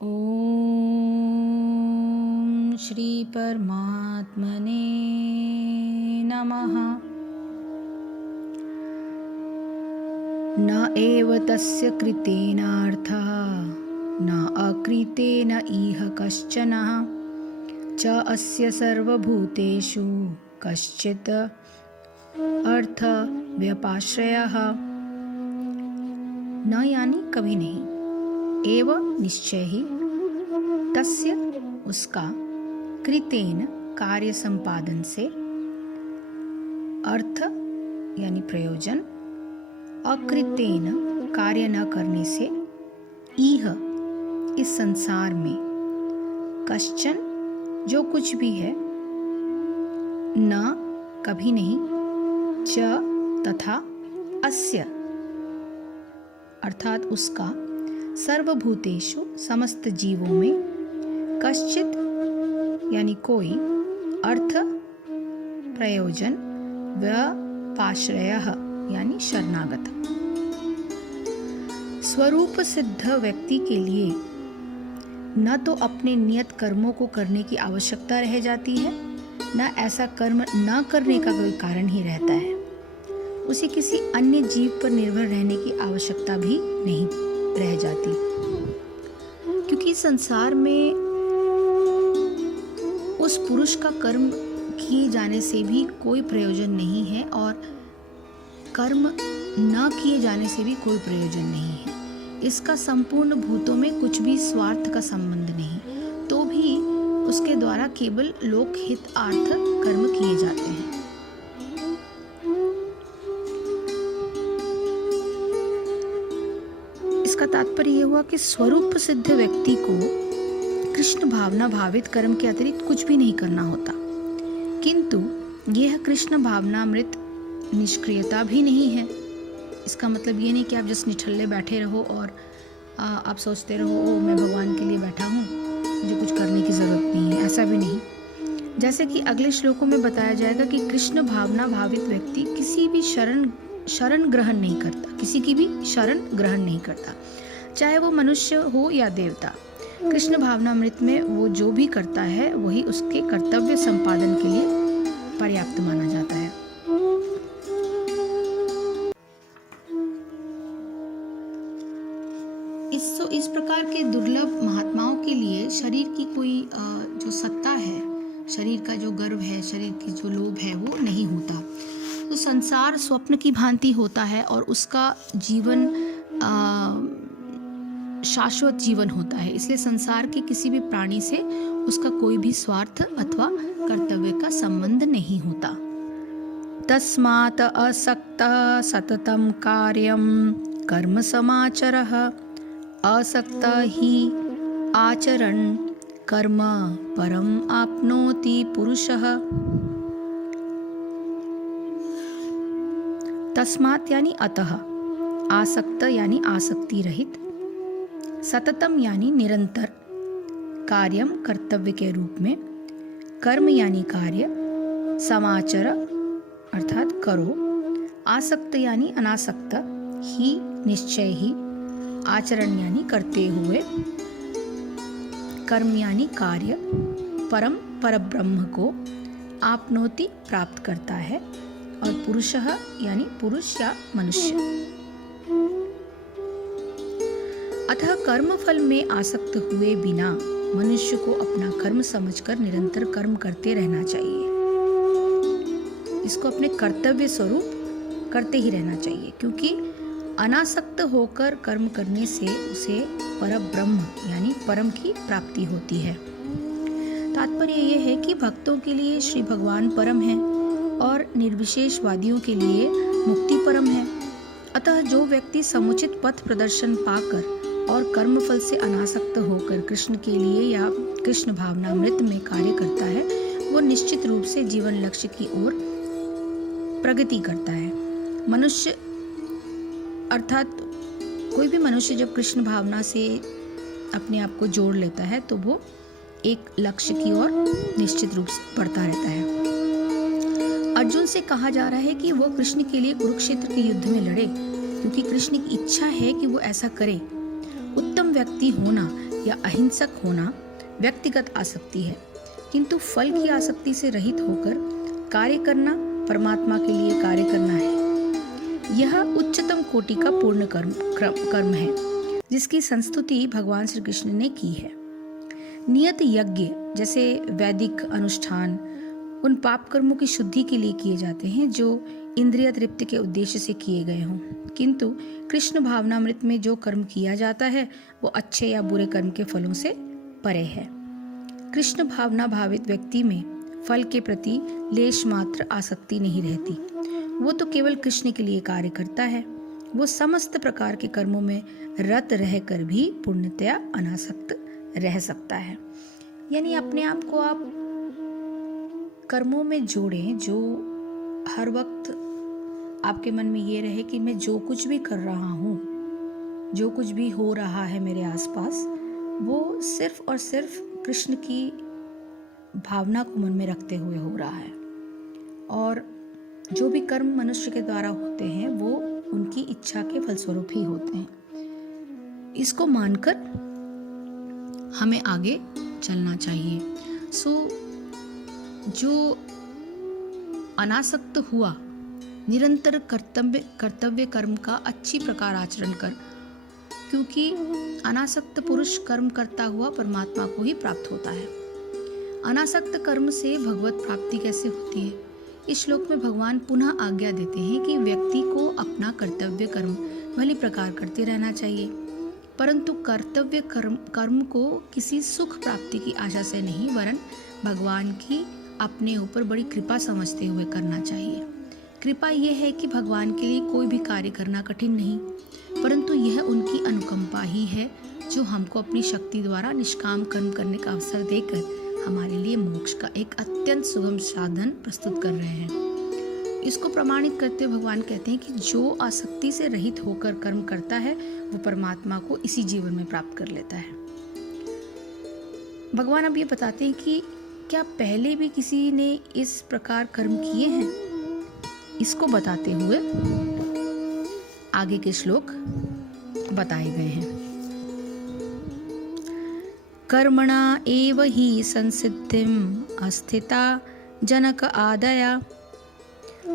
ॐ श्री परमात्मने नमः। न एव तस्य कृतेनार्थः न अकृतेन इह कश्चन च अस्य सर्वभूतेषु कश्चित् अर्थ व्यपाश्रयः। न यानी कभी नहीं, एव निश्चय ही, तस्य उसका, कृतेन कार्य संपादन से, अर्थ यानी प्रयोजन, अकृतेन कार्य न करने से, इह इस संसार में, कश्चन जो कुछ भी है, न कभी नहीं, च तथा, अस्य अर्थात उसका, सर्वभूतेषु समस्त जीवों में, कश्चित यानी कोई, अर्थ प्रयोजन, व्यपाश्रयः यानी शरणागत। स्वरूप सिद्ध व्यक्ति के लिए न तो अपने नियत कर्मों को करने की आवश्यकता रह जाती है, न ऐसा कर्म न करने का कोई कारण ही रहता है। उसे किसी अन्य जीव पर निर्भर रहने की आवश्यकता भी नहीं रह जाती, क्योंकि संसार में उस पुरुष का कर्म किए जाने से भी कोई प्रयोजन नहीं है और कर्म न किए जाने से भी कोई प्रयोजन नहीं है। इसका संपूर्ण भूतों में कुछ भी स्वार्थ का संबंध नहीं, तो भी उसके द्वारा केवल लोक हितार्थ कर्म किए जाते हैं। इसका तात्पर्य यह हुआ कि स्वरूप सिद्ध व्यक्ति को कृष्ण भावना भावित कर्म के अतिरिक्त कुछ भी नहीं करना होता, किंतु यह कृष्ण भावनामृत निष्क्रियता भी नहीं है। इसका मतलब ये नहीं कि आप जस्ट निठल्ले बैठे रहो और आप सोचते रहो ओ मैं भगवान के लिए बैठा हूँ, मुझे कुछ करने की ज़रूरत नहीं है, ऐसा भी नहीं। जैसे कि अगले श्लोकों में बताया जाएगा कि कृष्ण भावना भावित व्यक्ति किसी भी शरण ग्रहण नहीं करता, किसी की भी शरण ग्रहण नहीं करता, चाहे वो मनुष्य हो या देवता। कृष्ण भावनामृत में वो जो भी करता है वही उसके कर्तव्य संपादन के लिए पर्याप्त माना जाता है। इस प्रकार के दुर्लभ महात्माओं के लिए शरीर की कोई जो सत्ता है, शरीर का जो गर्व है, शरीर की जो लोभ है, वो नहीं होता। तो संसार स्वप्न की भांति होता है और उसका जीवन शाश्वत जीवन होता है, इसलिए संसार के किसी भी प्राणी से उसका कोई भी स्वार्थ अथवा कर्तव्य का संबंध नहीं होता। तस्मात् असक्तः सततं कार्यं कर्म समाचरः असक्तः हि आचरन् कर्म परम आपनोति पुरुषः। तस्मात् यानी अतः, आसक्त यानी आसक्ति रहित, सततम यानी निरंतर, कार्यम कर्तव्य के रूप में, कर्म यानी कार्य, समाचर अर्थात करो, आसक्त यानी अनासक्त, ही निश्चय ही, आचरण यानी करते हुए, कर्म यानी कार्य, परम परब्रह्म को आपनोति प्राप्त करता है, और पुरुषः यानी पुरुष या मनुष्य। अतः कर्म फल में आसक्त हुए बिना मनुष्य को अपना कर्म समझकर निरंतर कर्म करते रहना चाहिए। इसको अपने कर्तव्य स्वरूप करते ही रहना चाहिए, क्योंकि अनासक्त होकर कर्म करने से उसे परब्रह्म यानी परम की प्राप्ति होती है। तात्पर्य यह है कि भक्तों के लिए श्री भगवान परम है और निर्विशेषवादियों के लिए मुक्ति परम है। अतः जो व्यक्ति समुचित पथ प्रदर्शन पाकर और कर्मफल से अनासक्त होकर कृष्ण के लिए या कृष्ण भावनामृत में कार्य करता है, वो निश्चित रूप से जीवन लक्ष्य की ओर प्रगति करता है। मनुष्य अर्थात कोई भी मनुष्य जब कृष्ण भावना से अपने आप को जोड़ लेता है तो वो एक लक्ष्य की ओर निश्चित रूप से बढ़ता रहता है। अर्जुन से कहा जा रहा है कि वो कृष्ण के लिए कुरुक्षेत्र के युद्ध में लड़े, क्योंकि कृष्ण की इच्छा है कि वो ऐसा करे। उत्तम व्यक्ति होना या अहिंसक होना व्यक्तिगत आसक्ति है, किंतु फल की आसक्ति से रहित होकर कार्य करना परमात्मा के लिए कार्य करना है। यह उच्चतम कोटि का पूर्ण कर्म है, जिसकी संस्तुति भगवान श्री कृष्ण ने की है। नियत यज्ञ जैसे वैदिक अनुष्ठान उन पाप कर्मों की शुद्धि के लिए किए जाते हैं जो इंद्रिय तृप्ति के उद्देश्य से किए गए हों, किंतु कृष्ण भावनामृत में जो कर्म किया जाता है वो अच्छे या बुरे कर्म के फलों से परे है। कृष्ण भावना भावित व्यक्ति में फल के प्रति लेश मात्र आसक्ति नहीं रहती। वो तो केवल कृष्ण के लिए कार्य करता है। वो समस्त प्रकार के कर्मों में रत रहकर भी पूर्णतया अनासक्त रह सकता है। यानी अपने आप को आप कर्मों में जोड़ें जो हर वक्त आपके मन में ये रहे कि मैं जो कुछ भी कर रहा हूँ, जो कुछ भी हो रहा है मेरे आसपास, वो सिर्फ और सिर्फ कृष्ण की भावना को मन में रखते हुए हो रहा है। और जो भी कर्म मनुष्य के द्वारा होते हैं वो उनकी इच्छा के फलस्वरूप ही होते हैं। इसको मानकर हमें आगे चलना चाहिए। जो अनासक्त हुआ निरंतर कर्तव्य कर्म का अच्छी प्रकार आचरण कर, क्योंकि अनासक्त पुरुष कर्म करता हुआ परमात्मा को ही प्राप्त होता है। अनासक्त कर्म से भगवत प्राप्ति कैसे होती है? इस श्लोक में भगवान पुनः आज्ञा देते हैं कि व्यक्ति को अपना कर्तव्य कर्म भली प्रकार करते रहना चाहिए, परंतु कर्तव्य कर्म को किसी सुख प्राप्ति की आशा से नहीं, वरन भगवान की अपने ऊपर बड़ी कृपा समझते हुए करना चाहिए। कृपा यह है कि भगवान के लिए कोई भी कार्य करना कठिन नहीं, परंतु यह उनकी अनुकंपा ही है जो हमको अपनी शक्ति द्वारा निष्काम कर्म करने का अवसर देकर हमारे लिए मोक्ष का एक अत्यंत सुगम साधन प्रस्तुत कर रहे हैं। इसको प्रमाणित करते हुए भगवान कहते हैं कि जो आसक्ति से रहित होकर कर्म करता है वो परमात्मा को इसी जीवन में प्राप्त कर लेता है। भगवान अब ये बताते हैं कि क्या पहले भी किसी ने इस प्रकार कर्म किए हैं? इसको बताते हुए आगे के श्लोक बताए गए हैं। कर्मणा एव हि संसिद्धिम अस्थिता जनक आदया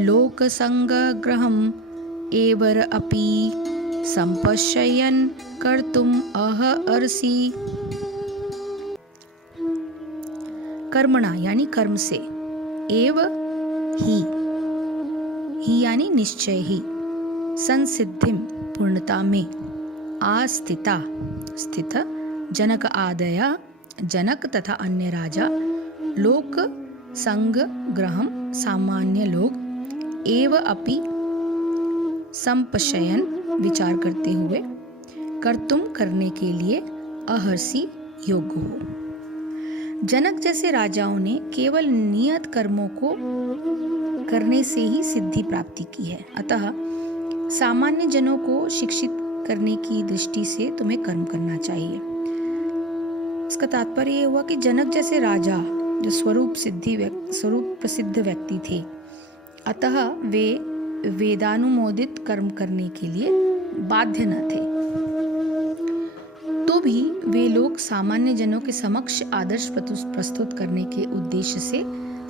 लोकसंगग्रहम एवर अपि संपश्ययन् कर्तुम अर्हसि। कर्मणा यानी कर्म से, एव ही यानी निश्चय ही, संसिद्धिम पूर्णता में, आस्थिता स्थित, जनक आदया जनक तथा अन्य राजा, लोक संग ग्रहम सामान्य लोग, एव अपि संपश्ययन विचार करते हुए, कर्तुम करने के लिए, अहर्षि योग्य हो। जनक जैसे राजाओं ने केवल नियत कर्मों को करने से ही सिद्धि प्राप्ति की है, अतः सामान्य जनों को शिक्षित करने की दृष्टि से तुम्हें कर्म करना चाहिए। इसका तात्पर्य ये हुआ कि जनक जैसे राजा जो स्वरूप प्रसिद्ध व्यक्ति थे, अतः वे वेदानुमोदित कर्म करने के लिए बाध्य न थे, तो भी वे लोग सामान्य जनों के समक्ष आदर्श प्रस्तुत करने के उद्देश्य से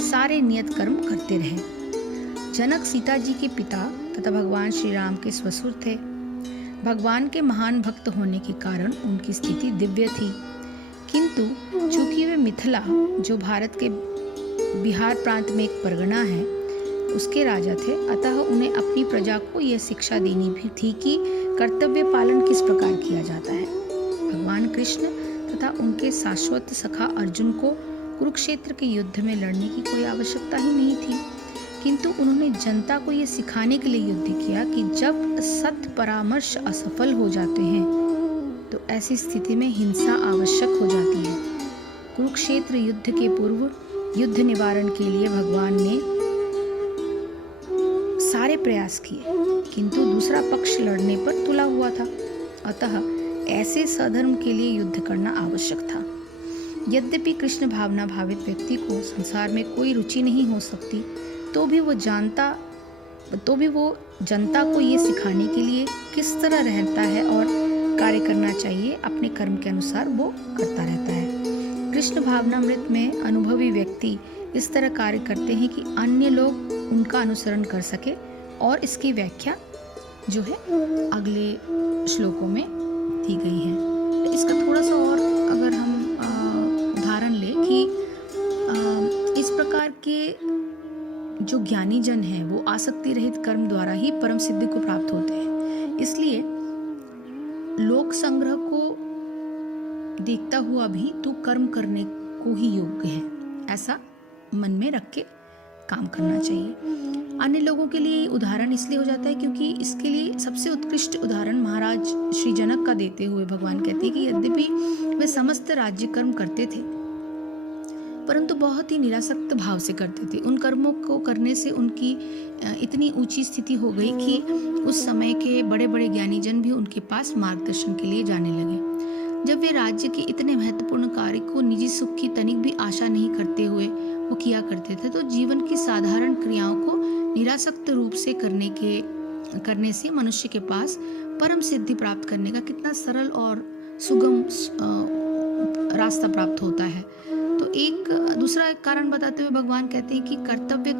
सारे नियत कर्म करते रहे। जनक सीता जी के पिता तथा भगवान श्री राम के ससुर थे। भगवान के महान भक्त होने के कारण उनकी स्थिति दिव्य थी, किंतु चूंकि वे मिथिला, जो भारत के बिहार प्रांत में एक परगना है, उसके राजा थे, अतः उन्हें अपनी प्रजा को यह शिक्षा देनी भी थी कि कर्तव्य पालन किस प्रकार किया जाता है। भगवान कृष्ण तथा उनके शाश्वत सखा अर्जुन को कुरुक्षेत्र के युद्ध में लड़ने की कोई आवश्यकता ही नहीं थी, किंतु उन्होंने जनता को यह सिखाने के लिए युद्ध किया कि जब सत परामर्श असफल हो जाते हैं तो ऐसी स्थिति में हिंसा आवश्यक हो जाती है। कुरुक्षेत्र युद्ध के पूर्व युद्ध निवारण के लिए भगवान ने सारे प्रयास किए, किंतु दूसरा पक्ष लड़ने पर तुला हुआ था, अतः ऐसे सधर्म के लिए युद्ध करना आवश्यक था। यद्यपि कृष्ण भावना भावित व्यक्ति को संसार में कोई रुचि नहीं हो सकती, तो भी वो जनता को ये सिखाने के लिए किस तरह रहता है और कार्य करना चाहिए, अपने कर्म के अनुसार वो करता रहता है। कृष्ण भावनामृत में अनुभवी व्यक्ति इस तरह कार्य करते हैं कि अन्य लोग उनका अनुसरण कर सके, और इसकी व्याख्या जो है अगले श्लोकों में दी गई है। इसका थोड़ा सा और अगर हम उदाहरण लें कि इस प्रकार के जो ज्ञानी जन हैं वो आसक्ति रहित कर्म द्वारा ही परम सिद्धि को प्राप्त होते हैं। इसलिए लोक संग्रह को देखता हुआ भी तू कर्म करने को ही योग्य है, ऐसा मन में रख के काम करना चाहिए। अन्य लोगों के लिए उदाहरण इसलिए हो जाता है क्योंकि इसके लिए सबसे उत्कृष्ट उदाहरण महाराज श्री जनक का देते हुए भगवान कहते हैं कि यद्यपि वे समस्त राज्य कर्म करते थे, परंतु बहुत ही निरासक्त भाव से करते थे। उन कर्मों को करने से उनकी इतनी ऊंची स्थिति हो गई कि उस समय के बड़े बड़े ज्ञानी जन भी उनके पास मार्गदर्शन के लिए जाने लगे। जब वे राज्य के इतने महत्वपूर्ण कार्य को निजी सुख की तनिक भी आशा नहीं करते हुए वो किया करते थे, तो जीवन की साधारण क्रियाओं को निरासक्त रूप से करने से मनुष्य के पास परम सिद्धि प्राप्त करने का कितना सरल और सुगम रास्ता प्राप्त होता है। तो एक दूसरा कारण बताते हुए भगवान कहते हैं कि कर्तव्य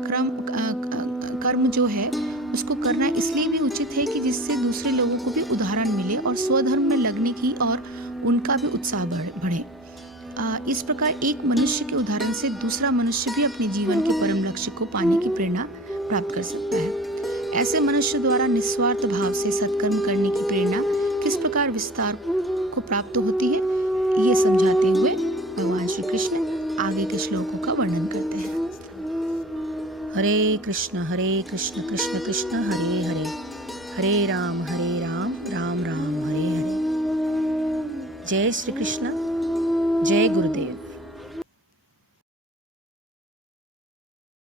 कर्म जो है उसको करना इसलिए भी उचित है कि जिससे दूसरे लोगों को भी उदाहरण मिले और स्वधर्म में लगने की और उनका भी उत्साह बढ़े। इस प्रकार एक मनुष्य के उदाहरण से दूसरा मनुष्य भी अपने जीवन के परम लक्ष्य को पाने की प्रेरणा प्राप्त कर सकता है। ऐसे मनुष्य द्वारा निस्वार्थ भाव से सत्कर्म करने की प्रेरणा किस प्रकार विस्तार को प्राप्त होती है, ये समझाते हुए भगवान श्री कृष्ण आगे के श्लोकों का वर्णन करते हैं। हरे कृष्ण कृष्ण कृष्ण हरे हरे, हरे राम राम राम हरे हरे। जय श्री कृष्ण, जय गुरुदेव।